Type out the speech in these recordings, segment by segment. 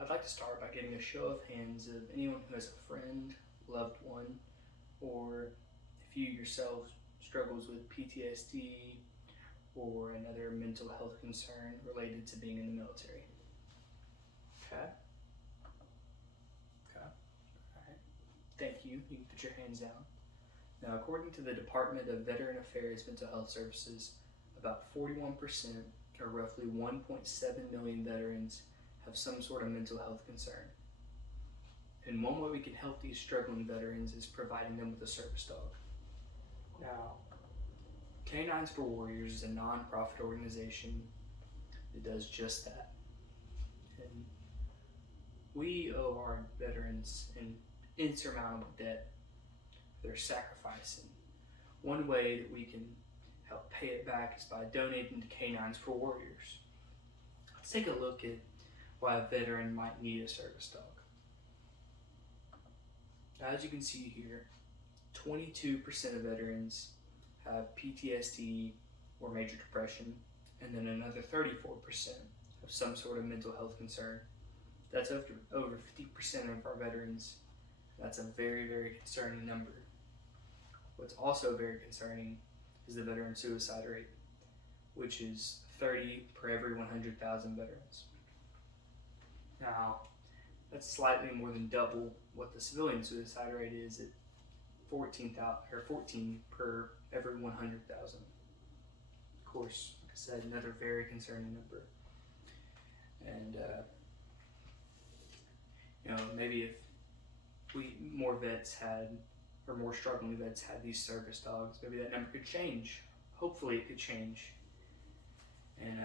I'd like to start by getting a show of hands of anyone who has a friend, loved one, or if you yourself struggles with PTSD or another mental health concern related to being in the military. Okay. Okay. Alright, thank you. You can put your hands down. Now, according to the Department of Veteran Affairs Mental Health Services, about 41%, or roughly 1.7 million veterans, have some sort of mental health concern. And one way we can help these struggling veterans is providing them with a service dog. Now, Canines for Warriors is a non-profit organization that does just that. And we owe our veterans an insurmountable debt for their sacrifice. And one way that we can help pay it back is by donating to Canines for Warriors. Let's take a look at why a veteran might need a service dog. Now, as you can see here, 22% of veterans have PTSD or major depression, and then another 34% have some sort of mental health concern. That's over 50% of our veterans. That's a very, very concerning number. What's also very concerning is the veteran suicide rate, which is 30 per every 100,000 veterans. Now, that's slightly more than double what the civilian suicide rate is at 14 per every 100,000. Of course, like I said, another very concerning number. And maybe if more vets had, or more struggling vets had these service dogs, maybe that number could change. Hopefully, it could change. And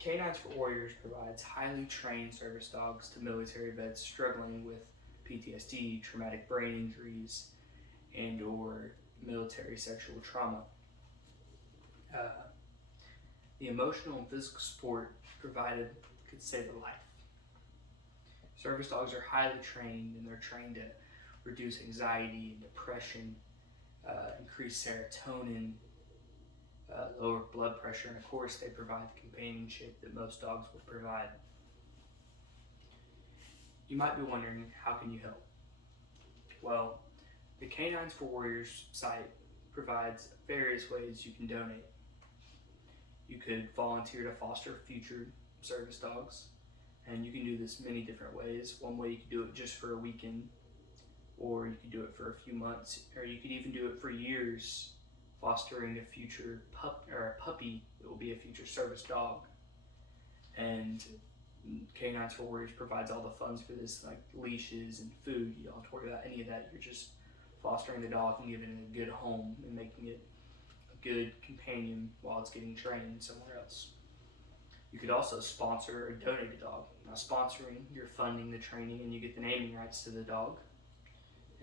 Canines for Warriors provides highly trained service dogs to military vets struggling with PTSD, traumatic brain injuries, and or military sexual trauma. The emotional and physical support provided could save a life. Service dogs are highly trained, and they're trained to reduce anxiety and depression, increase serotonin, lower blood pressure, and of course they provide the companionship that most dogs would provide. You might be wondering, how can you help? Well, the Canines for Warriors site provides various ways you can donate. You could volunteer to foster future service dogs, and you can do this many different ways. One way you could do it just for a weekend, or you could do it for a few months, or you could even do it for years, fostering a future puppy that will be a future service dog. And Canines for Warriors provides all the funds for this, like leashes and food. You don't have to worry about any of that. You're just fostering the dog and giving it a good home and making it a good companion while it's getting trained somewhere else. You could also sponsor or donate a dog. Now, sponsoring, you're funding the training and you get the naming rights to the dog.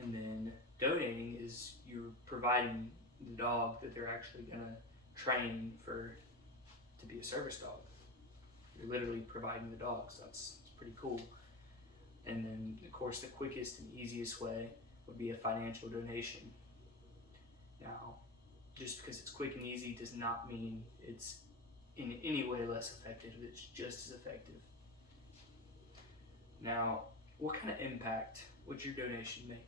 And then donating is you're providing the dog that they're actually going to train to be a service dog. You're literally providing the dogs. That's pretty cool. And then, of course, the quickest and easiest way would be a financial donation. Now, just because it's quick and easy does not mean it's in any way less effective. It's just as effective. Now, what kind of impact would your donation make?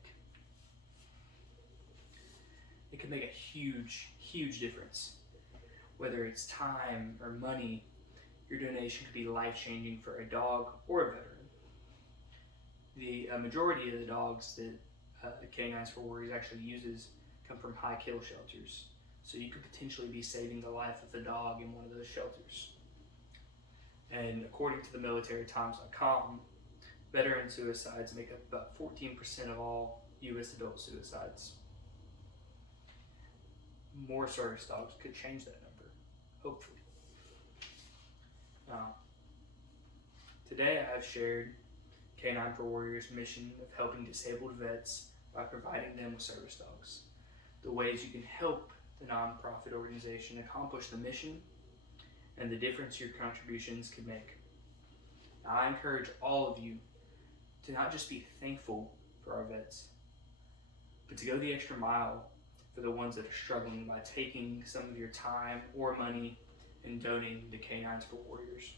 It can make a huge, huge difference. Whether it's time or money, your donation could be life-changing for a dog or a veteran. The majority of the dogs that Canines for Warriors actually uses come from high kill shelters. So you could potentially be saving the life of the dog in one of those shelters. And according to the militarytimes.com, veteran suicides make up about 14% of all U.S. adult suicides. More service dogs could change that number, hopefully. Now, today I've shared Canine for Warriors' mission of helping disabled vets by providing them with service dogs, the ways you can help the nonprofit organization accomplish the mission, and the difference your contributions can make. Now, I encourage all of you to not just be thankful for our vets, but to go the extra mile for the ones that are struggling by taking some of your time or money and donating to Canines for Warriors.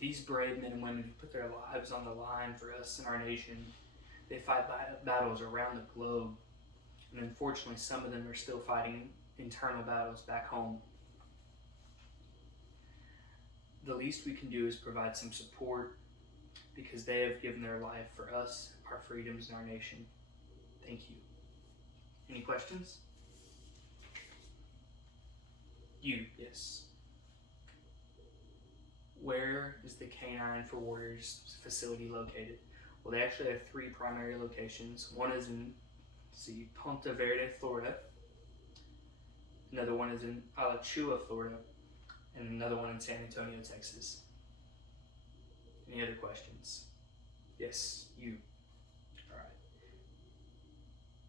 these brave men and women who put their lives on the line for us and our nation, they fight battles around the globe. And unfortunately, some of them are still fighting internal battles back home. The least we can do is provide some support because they have given their life for us, our freedoms, and our nation. Thank you. Any questions? You, yes. Where is the Canine for Warriors facility located? Well, they actually have 3 primary locations. One is in Ponte Verde, Florida. Another one is in Alachua, Florida. And another one in San Antonio, Texas. Any other questions? Yes, you. All right.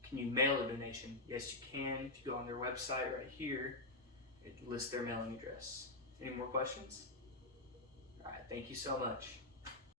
Can you mail a donation? Yes, you can. If you go on their website right here, it lists their mailing address. Any more questions? All right, thank you so much.